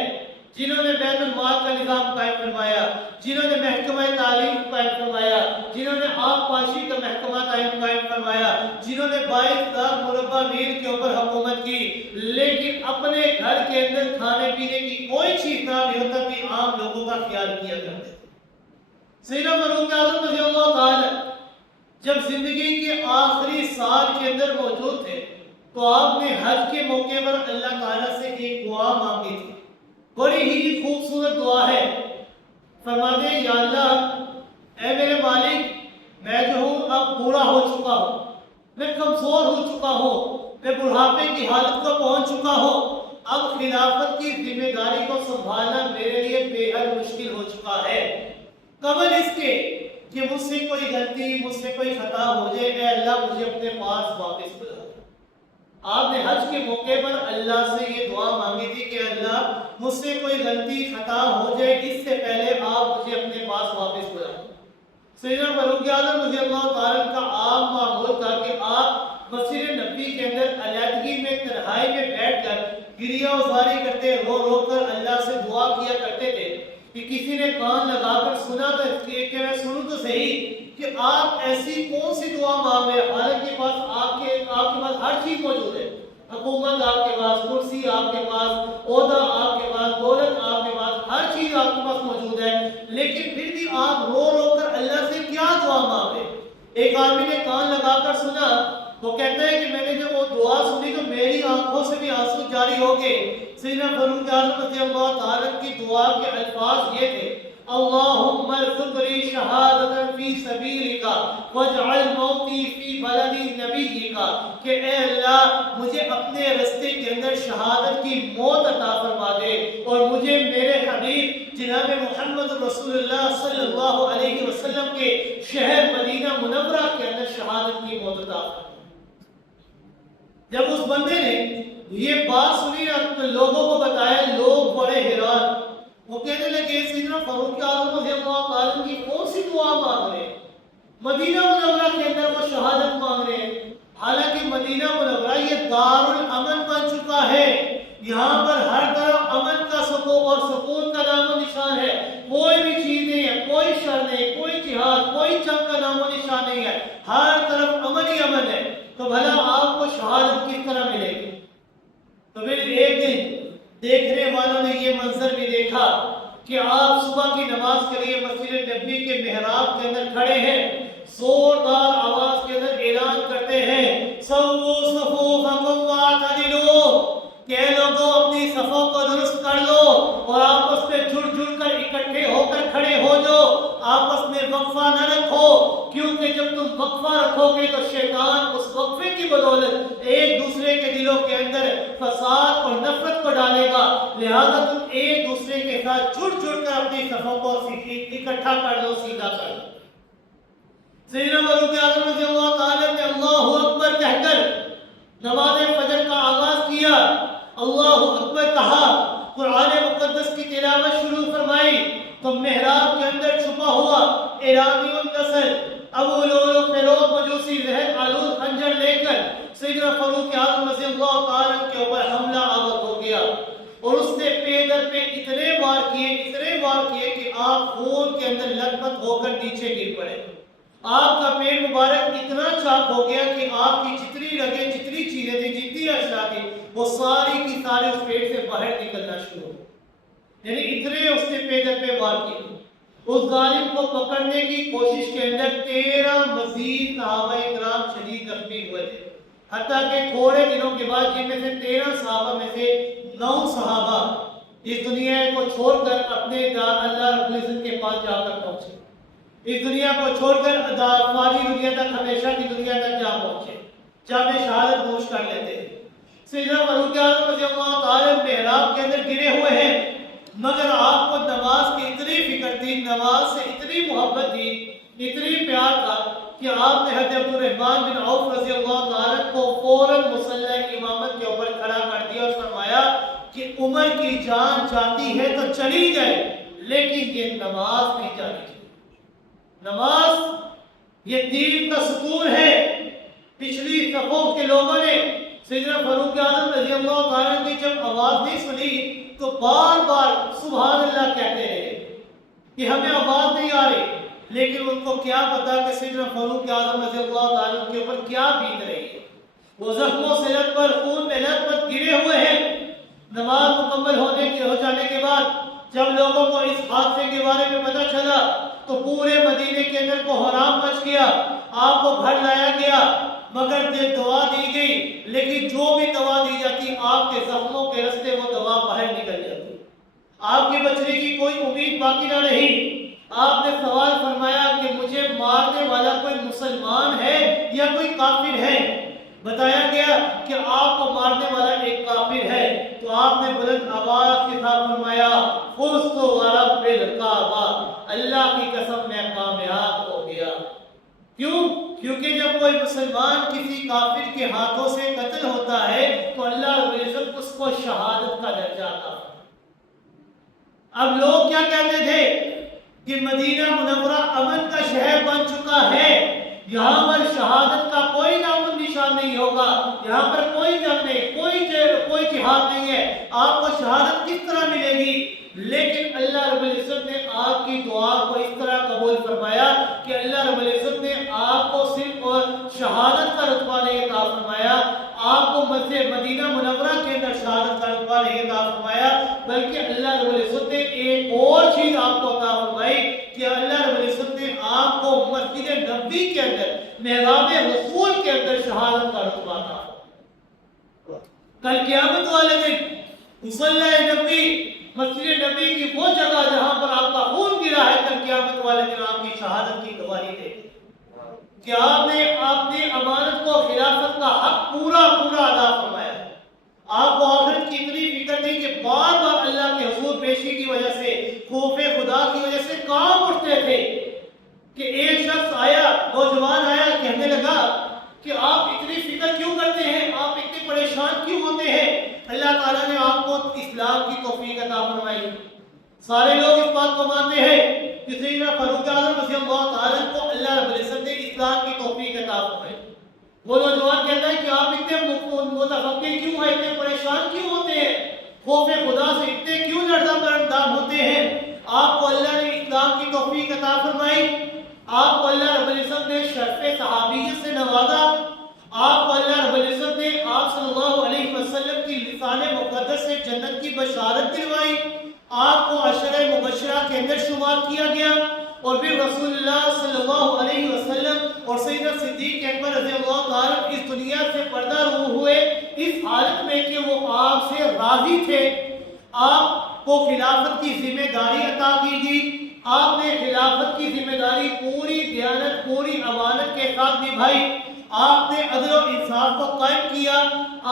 جنہوں نے بیت المال کا نظام قائم فرمایا، جنہوں نے محکمہ تعلیم قائم فرمایا، جنہوں نے آب پاشی کا محکمہ قائم فرمایا، جنہوں نے 22,000 مربع میل کے اوپر حکومت کی، لیکن اپنے گھر کے اندر کھانے پینے کی کوئی چیز نہ بھی ہوتا بھی عام لوگوں کا خیال کیا کرتے تھے۔ سیدنا فاروق اعظم رضی اللہ تعالیٰ جب زندگی کے آخری سال کے اندر موجود تھے تو آپ نے حج کے موقع پر اللہ تعالیٰ سے ایک دعا مانگی تھی، بڑی ہی خوبصورت دعا ہے۔ فرماتے یا اللہ اے میرے مالک، میں جو ہوں اب بوڑھا ہو چکا ہوں، میں کمزور ہو چکا ہوں، میں بڑھاپے کی حالت کو پہنچ چکا ہوں، اب خلافت کی ذمہ داری کو سنبھالنا میرے لیے بے حد مشکل ہو چکا ہے۔ قبل اس کے کہ مجھ سے کوئی غلطی، مجھ سے کوئی خطا ہو جائے، اے اللہ مجھے اپنے پاس واپس بلا۔ آپ نے حج کے موقع پر اللہ سے یہ دعا مانگی تھی کہ اللہ مجھ سے کوئی غلطی خطا ہو جائے اس سے پہلے آپ مجھے اپنے پاس واپس بلائیں۔ سیدنا فاروق اعظم رضی اللہ تعالیٰ کا عام معمول تھا کہ آپ مسجد نبوی کے اندر علیحدگی میں تنہائی میں بیٹھ کر گریہ وزاری کرتے، رو رو کر اللہ سے دعا کیا کرتے تھے کہ کسی نے کان لگا کر سنا تو کہ میں سنوں تو صحیح کہ آپ ایسی کون سی دعا مانگ رہے ہیں، حالانکہ پاس آپ کے پاس ہر چیز موجود ہے، حکومت آپ کے پاس، کرسی آپ کے پاس، عہدہ آپ کے پاس، دولت آپ کے پاس، ہر چیز آپ کے پاس موجود ہے، لیکن پھر بھی آپ رو رو کر اللہ سے کیا دعا مانگ رہے ہیں؟ ایک آدمی نے کان لگا کر سنا، وہ کہتا ہے کہ میں نے جب وہ دعا سنی تو میری آنکھوں سے بھی آنسو جاری ہو گئے۔ سیدنا فاروق اعظم رضی اللہ تعالیٰ کی دعا کے الفاظ یہ تھے، اللہم ارزقنی شہادۃ فی سبیلک واجعل موتی فی بلد نبیک، کہ اے اللہ مجھے اپنے راستے کے اندر شہادت کی موت عطا فرما دے اور مجھے میرے حبیب جناب محمد رسول اللہ صلی اللہ علیہ وسلم کے شہر مدینہ منورہ کے اندر شہادت کی موت عطا فرما۔ جب اس بندے نے یہ بات سنی تو لوگوں کو بتایا، لوگ بڑے حیران، وہ کہنے لگے سیدنا فاروق اعظم رضی اللہ تعالیٰ کی کون سی دعا مانگ رہے ہیں؟ مدینہ منورہ کے اندر وہ شہادت مانگ رہے ہیں، حالانکہ مدینہ منورہ یہ دار الامن بن چکا ہے، یہاں پر ہر طرف امن کا سکون کا نام و نشان ہے، کوئی بھی چیز نہیں ہے، کوئی شر نہیں، کوئی جہاد، کوئی جنگ کا نام و نشان نہیں ہے، ہر طرف امن ہی امن ہے، تو بھلا آپ کو شہادت کس طرح ملے گی؟ تو پھر ایک دن دیکھنے والوں نے یہ منظر بھی دیکھا کہ آپ صبح کی نماز کے لیے مسجد نبوی کے محراب کے اندر کھڑے ہیں، زوردار آواز کے اندر اعلان کرتے ہیں، سووا صفوفکم واعتدلوا، اور آپس میں جڑ جڑ کر اکٹھے ہو کر کھڑے ہو جو، آپس میں وقفہ نہ رکھو، کیونکہ جب تم وقفہ رکھو گے تو شیطان اس وقفے کی بدولت ایک دوسرے کے دلوں کے اندر فساد اور نفرت کو ڈالے گا۔ لہذا تم ایک دوسرے کے ساتھ جڑ جڑ کر اپنی صفوں کو اکٹھا کر لو، سیدھا کر لو۔ سیدنا فاروق اعظم رضی اللہ تعالیٰ نے اللہ اکبر کہہ کر نماز فجر کا آغاز کیا، اللہ اکبر کہا، قرآن مقدس کی تلاوت شروع فرمائی تو محراب کے اندر چھپا ہوا ایرانی النسل ابو لؤلؤ فیروز مجوسی زہر آلود خنجر لے کر سیدنا فاروق اعظم رضی اللہ تعالیٰ کے اوپر حملہ آور ہو گیا، اور اس نے پے در پہ اتنے وار کیے کہ آپ خون کے اندر لت پت ہو کر نیچے گر پڑے۔ آپ کا پیٹ مبارک اتنا چاک ہو گیا کہ آپ کی جتنی رگیں، جتنی چیزیں تھیں، جتنی اشیاء تھی، وہ ساری کی سارے اس پیٹ سے باہر نکلنا شروع ہو، یعنی اتنے اس نے پے در پہ وار کیے۔ اس ظالم کو پکڑنے کی کوشش کے اندر 13 مزید صحابہ کرام شدید زخمی ہوئے تھے، حتیٰ کہ تھوڑے دنوں کے بعد جن میں سے 13 صحابہ میں سے 9 صحابہ اس دنیا کو چھوڑ کر اپنے اللہ رب العزت کے پاس جا کر پہنچے، اس دنیا کو چھوڑ کر فانی دنیا تک، ہمیشہ کی دنیا تک جا پہنچے، جب شہادت نوش کر لیتے ہیں۔ سیدنا فاروق اعظم رضی اللہ تعالیٰ محراب کے اندر گرے ہوئے ہیں، مگر آپ کو نماز کی اتنی فکر تھی، نماز سے اتنی محبت تھی، اتنی پیار تھا کہ آپ نے حضرت عبد الرحمن بن عوف رضی اللہ تعالیٰ کو فوراً مصلی امامت کے اوپر کھڑا کر دیا اور فرمایا کہ عمر کی جان جاتی ہے تو چلی جائے، لیکن یہ نماز نہیں جانی چاہیے۔ نماز یہ دین کا ستون ہے۔ پچھلی صفوں کے لوگوں نے سیدنا فاروق اعظم رضی اللہ تعالیٰ کی جب آواز نہیں سنی تو بار بار سبحان اللہ کہتے رہے کہ ہمیں آواز نہیں آ رہی، لیکن ان کو کیا پتا کہ سیدنا فاروق اعظم رضی اللہ تعالیٰ کے اوپر کیا بیت رہی ہے۔ وہ زخموں سے لت پر، خون میں لت پر گرے ہوئے ہیں۔ نماز مکمل ہو جانے کے بعد جب لوگوں کو اس حادثے کے بارے میں پتہ چلا تو پورے مدینے کے اندر کو حرام مچ گیا، آپ کو گھر لایا گیا، مگر یہ دعا دی گئی، لیکن جو بھی دوا دی جاتی آپ کے زخموں کے رستے وہ دوا باہر نکل جاتی، آپ کے بچنے کی کوئی امید باقی نہ رہی۔ آپ نے سوال فرمایا کہ مجھے مارنے والا کوئی مسلمان ہے یا کوئی کافر ہے؟ بتایا گیا کہ آپ کو مارنے والا ایک کافر ہے، تو آپ نے بلند آواز کے ساتھ فرمایا فزت ورب الکعبہ، اللہ کی قسم میں کامیاب ہو گیا۔ کیوں؟ کیونکہ جب کوئی مسلمان کسی کافر کے ہاتھوں سے قتل ہوتا ہے تو اللہ رب العزت اس کو شہادت کا درجہ عطا۔ اب لوگ کیا کہتے تھے کہ مدینہ منورہ امن کا شہر بن چکا ہے، یہاں پر شہادت کا کوئی نام و نشان نہیں ہوگا، یہاں پر کوئی جنگ نہیں، کوئی جہاد نہیں ہے، آپ کو شہادت کس طرح ملے گی؟ لیکن اللہ رب العزت نے آپ کی دعا کو اس طرح قبول فرمایا کہ اللہ رب العزت نے آپ کو صرف اور شہادت کا رتبہ نہیں عطا فرمایا، آپ کو مسجد مدینہ منورہ کے اندر شہادت کا رتبہ نہیں عطا فرمایا، بلکہ اللہ رب العزت نے ایک اور چیز آپ کو عطا فرمائی کہ اللہ رب العزت نے آپ کو مسجد نبوی کے اندر، محراب رسول کے اندر شہادت کا رتبہ عطا۔ کل قیامت والے دن مصلی نبوی، مسجد نبی کی وہ جگہ جہاں پر آپ کا خون گرا ہے، کل قیامت والے دن آپ کی شہادت کی گواہی دے کہ آپ نے اپنی امانت کو، خلافت کا حق پورا ادا فرمایا۔ آپ کو آخرت کی اتنی فکر تھی کہ بار بار اللہ کے حضور پیشی کی وجہ سے، خوف خدا کی وجہ سے کام اٹھتے تھے کہ ایک شخص آیا، نوجوان آیا، کہنے لگا کہ آپ اتنی فکر کیوں کرتے ہیں، آپ اتنے پریشان کیوں ہوتے ہیں؟ اللہ تعالیٰ نے آپ کو اسلام کی توفیق عطا فرمائی۔ سارے لوگ اس بات کو مانتے ہیں کہ سیدنا فاروق اعظم رضی اللہ تعالیٰ کو اللہ رب العزت نے اسلام کی توفیق عطا فرمائی۔ وہ نوجوان کہتا ہے کہ آپ اتنے متفکر کیوں ہیں، اتنے پریشان کیوں ہوتے ہیں، خوف خدا سے اتنے کیوں لرزہ برندام ہوتے ہیں؟ آپ کو اللہ نے اسلام کی توفیق عطا فرمائی، آپ کو اللہ رب العزت نے شرف صحابیت سے نوازا، آپ کو اللہ رب العزت نے آپ صلی اللہ علیہ وسلم کی لسان مقدس سے جنت کی بشارت دلوائی، آپ کو عشرہ مبشرہ کے اندر شمار کیا گیا، اور پھر رسول اللہ صلی اللہ علیہ وسلم اور سیدنا صدیق اکبر رضی اللہ تعالیٰ اس دنیا سے پردہ روح ہوئے، اس حالت میں کہ وہ آپ سے راضی تھے، آپ کو خلافت کی ذمہ داری عطا کی گئی. آپ نے خلافت کی ذمہ داری پوری دیانت پوری امانت کے ساتھ نبھائی. آپ نے عدل و انصاف کو قائم کیا.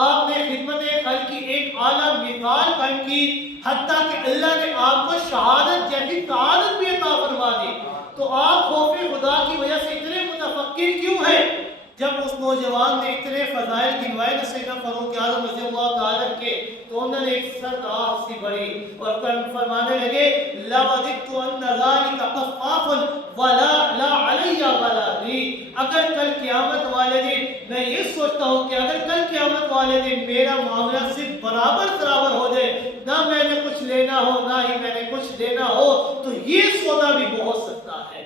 آپ نے خدمت خلق کی ایک اعلیٰ مثال قائم کی، حتیٰ کہ اللہ نے آپ کو شہادت جیسی سعادت بھی عطا فرما دی. تو آپ خوف خدا کی وجہ سے اتنے متفکر کیوں ہیں؟ جب اس نوجوان نے اتنے فضائل گنوائے نا سیدنا فاروق اعظم رضی اللہ تعالیٰ کے، تو انہوں نے ایک سرآہ سی بڑی اور فرمانے لگے لَوَدِدْتُ أَنَّ ذَلِكَ قَصَّافٌ وَلَا لَا عَلَيَّ وَلَا لِي. اگر کل قیامت والے دن میں یہ سوچتا ہوں کہ اگر کل قیامت والے دن میرا معاملہ صرف برابر ہو جائے، نہ میں نے کچھ لینا ہو نہ ہی میں نے کچھ دینا ہو، تو یہ سودا بھی بہت سستا ہے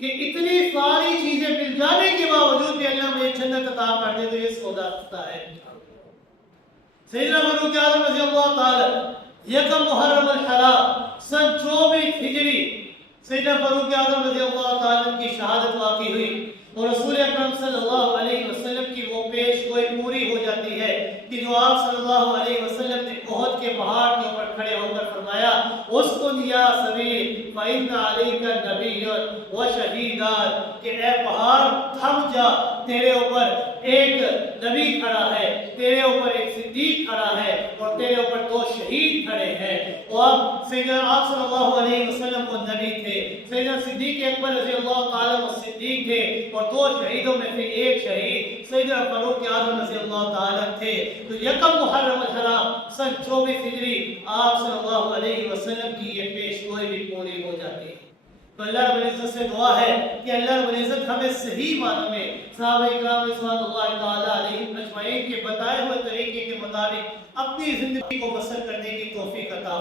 کہ اتنی ساری چیزیں مل جانے کے باوجود بھی اللہ مجھے جنت عطا کر دے، تو یہ سودا سستا ہے. سیدنا فاروق اعظم رضی اللہ تعالی یکم محرم الحرام سن 24 ہجری سیدنا فاروق اعظم رضی اللہ تعالی کی شہادت واقع ہوئی، اور رسول اکرم صلی اللہ علیہ وسلم کی وہ پیش گوئی پوری ہو جاتی ہے کہ جو آپ صلی اللہ علیہ وسلم نے احد کے پہاڑ کے اوپر کھڑے ہو کر فرمایا اسکن یا سبیل فإن علیک نبی و شہیدان، کہ اے پہاڑ تھم جا، تیرے اوپر ایک نبی کھڑا ہے، تیرے اوپر ایک صدیق کھڑا ہے، اور تیرے اوپر 2 شہید کھڑے ہیں. اور سیدنا آپ صلی اللہ علیہ وسلم وہ نبی تھے، سیدنا صدیق اکبر رضی اللہ تعالیٰ وہ صدیق تھے، اور 2 شہیدوں میں سے ایک شہید سیدنا فاروق اعظم رضی اللہ تعالیٰ تھے. تو یکم محرم الحرام سن 24 ہجری آپ صلی اللہ علیہ وسلم کی یہ پیش گوئی بھی پوری ہو جاتی ہے. تو اللہ رب العزت سے دعا ہے کہ اللہ رب العزت ہمیں صحیح معنوں میں صحابہ اکرام رضوان اللہ تعالیٰ علیہم اجمعین کے بتائے ہوئے طریقے کے مطابق اپنی زندگی کو بسر کرنے کی توفیق عطا